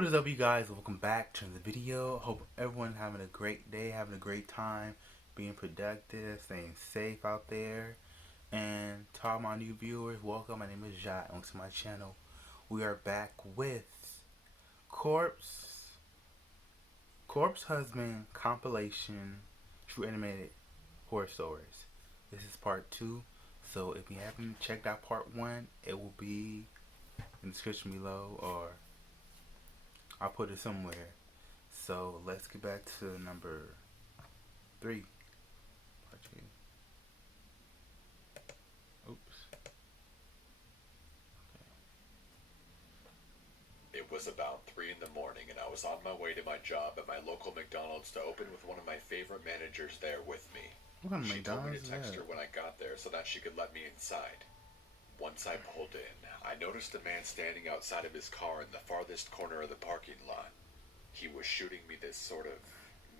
What is up, you guys? Welcome back to the video. Hope everyone's having a great day, having a great time, being productive, staying safe out there. And to all my new viewers, welcome. My name is Jot. Welcome to my channel. We are back with Corpse Husband Compilation True Animated Horror Stories. This is part 2. So if you haven't checked out part 1, it will be in the description below, or I'll put it somewhere. So let's get back to number 3. Oops. It was about 3 in the morning, and I was on my way to my job at my local McDonald's to open with one of my favorite managers there with me. What kind of She told me McDonald's to is text that? her when I got there so that she could let me inside. Once I pulled in, I noticed a man standing outside of his car in the farthest corner of the parking lot. He was shooting me this sort of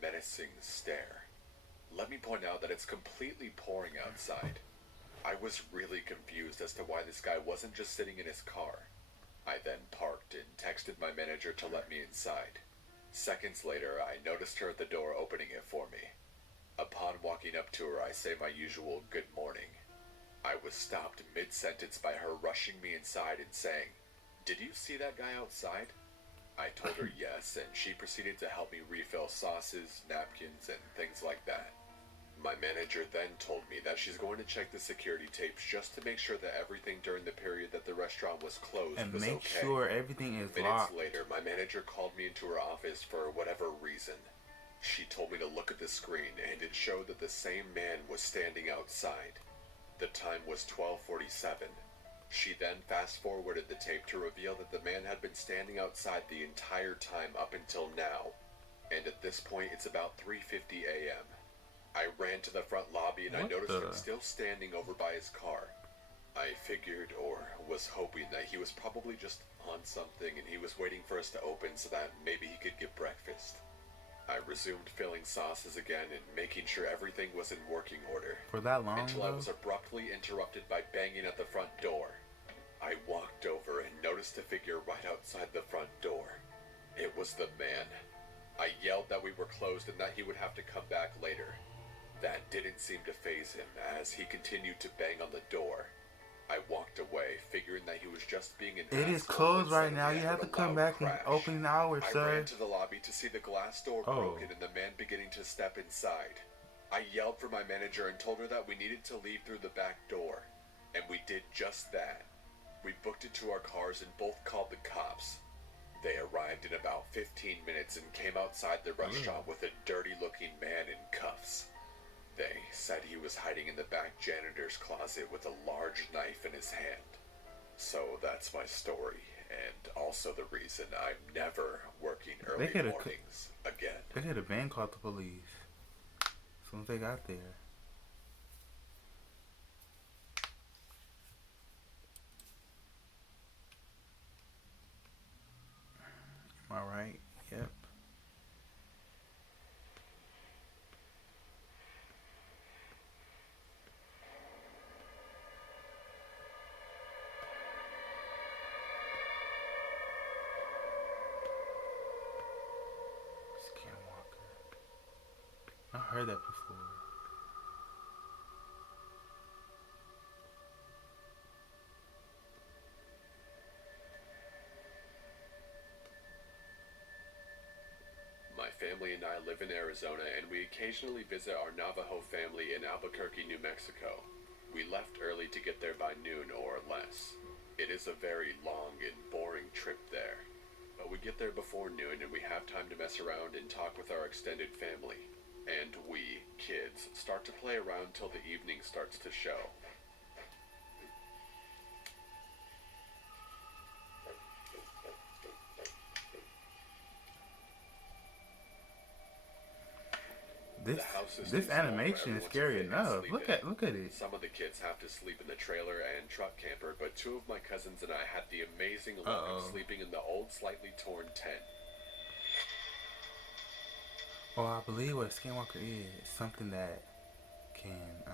menacing stare. Let me point out that it's completely pouring outside. I was really confused as to why this guy wasn't just sitting in his car. I then parked and texted my manager to let me inside. Seconds later, I noticed her at the door opening it for me. Upon walking up to her, I say my usual good morning. I was stopped mid-sentence by her rushing me inside and saying, "Did you see that guy outside?" I told her yes, and she proceeded to help me refill sauces, napkins, and things like that. My manager then told me that she's going to check the security tapes just to make sure that everything during the period that the restaurant was closed And was make okay. sure everything is Minutes locked. later, my manager called me into her office for whatever reason. She told me to look at the screen, and it showed that the same man was standing outside. The time was 12:47. She then fast-forwarded the tape to reveal that the man had been standing outside the entire time up until now. And at this point, it's about 3:50 a.m. I ran to the front lobby and I noticed him still standing over by his car. I figured, or was hoping, that he was probably just on something and he was waiting for us to open so that maybe he could get breakfast. I resumed filling sauces again and making sure everything was in working order. For that long, until I though? was abruptly interrupted by banging at the front door. I walked over and noticed a figure right outside the front door. It was the man. I yelled that we were closed and that he would have to come back later. That didn't seem to faze him as he continued to bang on the door. I walked away, figuring that he was just being an asshole. It is closed right Suddenly now. I You have heard to a come loud back in crash. opening hours, I sir. ran to the lobby to see the glass door broken and the man beginning to step inside. I yelled for my manager and told her that we needed to leave through the back door. And we did just that. We booked it to our cars and both called the cops. They arrived in about 15 minutes and came outside the restaurant with a dirty-looking man in cuffs. They said he was hiding in the back janitor's closet with a large knife in his hand. So that's my story, and also the reason I'm never working early mornings again. They could have been called the police as soon as they got there. Am I right? Yep. Skinwalker. I heard that before. My family and I live in Arizona, and we occasionally visit our Navajo family in Albuquerque, New Mexico. We left early to get there by noon or less. It is a very long and boring trip there. But we get there before noon and we have time to mess around and talk with our extended family. And we, kids, start to play around till the evening starts to show. This animation is scary enough. Look at it. Some of the kids have to sleep in the trailer and truck camper, but two of my cousins and I had the amazing luck of sleeping in the old, slightly torn tent. Well, I believe what a skinwalker is something that can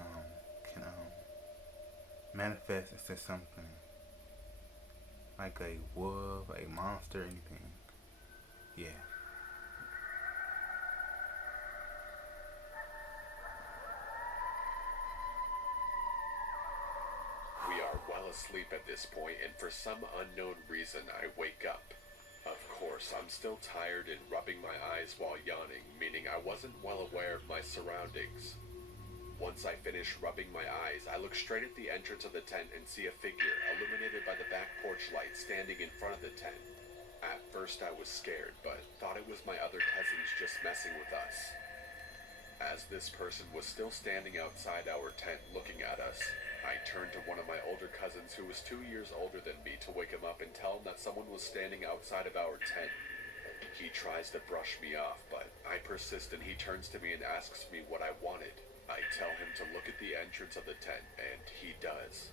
manifest into something like a wolf, a monster, anything. Yeah. We are well asleep at this point, and for some unknown reason, I wake up. Of course, I'm still tired and rubbing my eyes while yawning, meaning I wasn't well aware of my surroundings. Once I finish rubbing my eyes, I look straight at the entrance of the tent and see a figure illuminated by the back porch light standing in front of the tent. At first I was scared, but thought it was my other cousins just messing with us. As this person was still standing outside our tent looking at us, I turned to one of my older cousins who was 2 years older than me to wake him up and tell him that someone was standing outside of our tent. He tries to brush me off, but I persist and he turns to me and asks me what I wanted. I tell him to look at the entrance of the tent, and he does.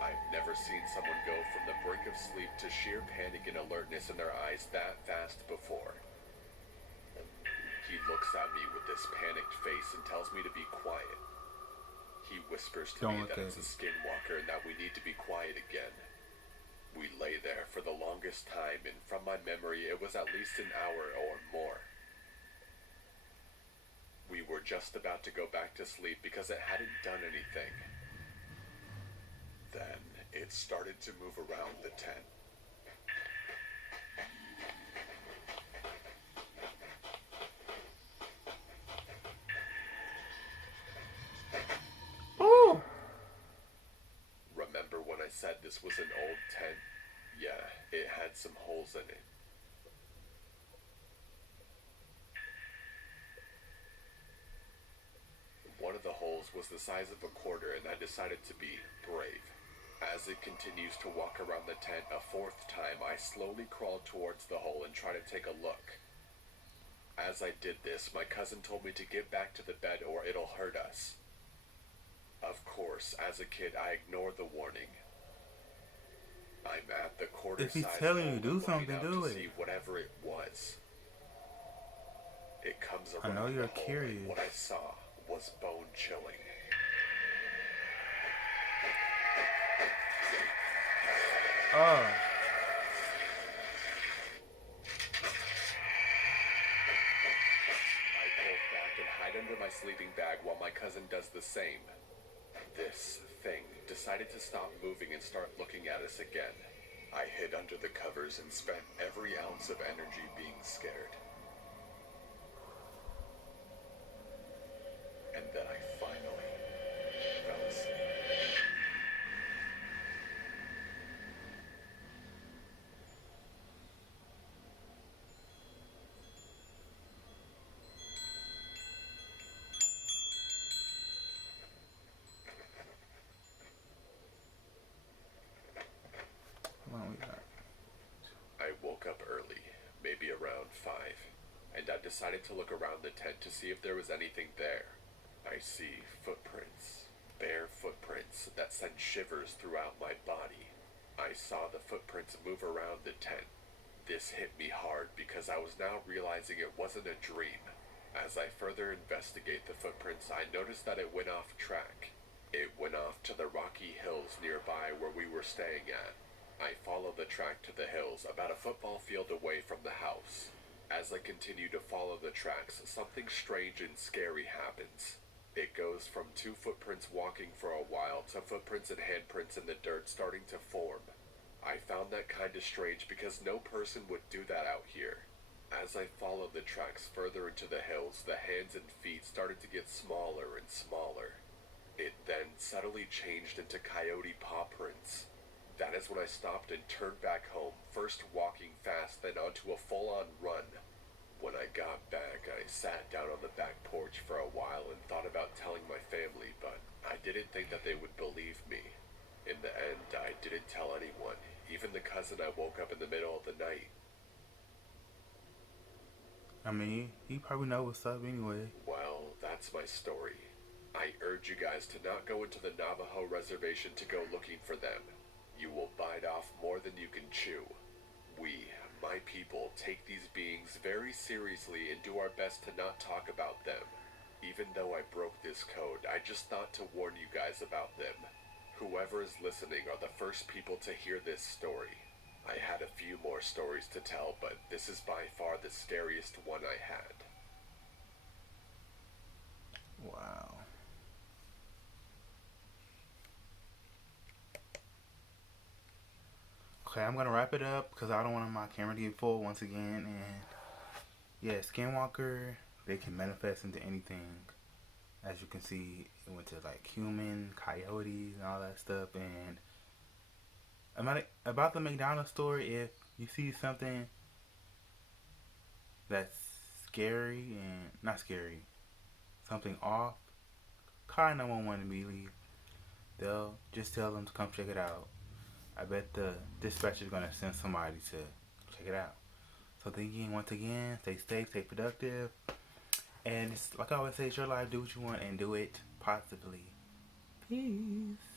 I've never seen someone go from the brink of sleep to sheer panic and alertness in their eyes that fast before. He looks at me with this panicked face and tells me to be quiet. He whispers to Don't me look that at it's a it. skinwalker and that we need to be quiet again. We lay there for the longest time, and from my memory, it was at least an hour or more. We were just about to go back to sleep because it hadn't done anything. Then it started to move around the tent. Oh! Remember when I said this was an old tent? Yeah, it had some holes in it. One of the holes was the size of a quarter, and I decided to be brave. As it continues to walk around the tent a fourth time, I slowly crawled towards the hole and tried to take a look. As I did this, my cousin told me to get back to the bed or it'll hurt us. Of course, as a kid, I ignored the warning. I'm at the If he's quarter-sized telling hole you to do looking something, out do to it. see whatever it was. It comes I know around you're the hole, curious. and what I saw was bone-chilling. Oh. I pull back and hide under my sleeping bag while my cousin does the same. This thing decided to stop moving and start looking at us again. I hid under the covers and spent every ounce of energy being scared. And then I finally fell asleep. Come on, we got. I woke up early, maybe around 5, and I decided to look around the tent to see if there was anything there. I see footprints, bare footprints that sent shivers throughout my body. I saw the footprints move around the tent. This hit me hard because I was now realizing it wasn't a dream. As I further investigate the footprints, I noticed that it went off track. It went off to the rocky hills nearby where we were staying at. I follow the track to the hills, about a football field away from the house. As I continue to follow the tracks, something strange and scary happens. It goes from 2 footprints walking for a while to footprints and handprints in the dirt starting to form. I found that kinda strange because no person would do that out here. As I followed the tracks further into the hills, the hands and feet started to get smaller and smaller. It then subtly changed into coyote paw prints. That is when I stopped and turned back home, first walking fast, then onto a full-on run. When I got back, I sat down on the back porch for a while and thought about telling my family, but I didn't think that they would believe me. In the end, I didn't tell anyone, even the cousin I woke up in the middle of the night. I mean, he probably know what's up anyway. Well, that's my story. I urge you guys to not go into the Navajo reservation to go looking for them. You will bite off more than you can chew. We, my people, take these beings very seriously and do our best to not talk about them. Even though I broke this code, I just thought to warn you guys about them. Whoever is listening are the first people to hear this story. I had a few more more stories to tell, but this is by far the scariest one I had. Wow. Okay, I'm gonna wrap it up because I don't want my camera to get full once again. And yeah, Skinwalker, they can manifest into anything. As you can see, it went to like human, coyotes, and all that stuff. And about the McDonald's story, if you see something that's scary and not scary, something off, call 911 immediately. They'll just tell them to come check it out. I bet the dispatcher is gonna send somebody to check it out. So thinking once again, stay safe, stay productive, and it's like I always say, it's your life. Do what you want and do it positively. Peace.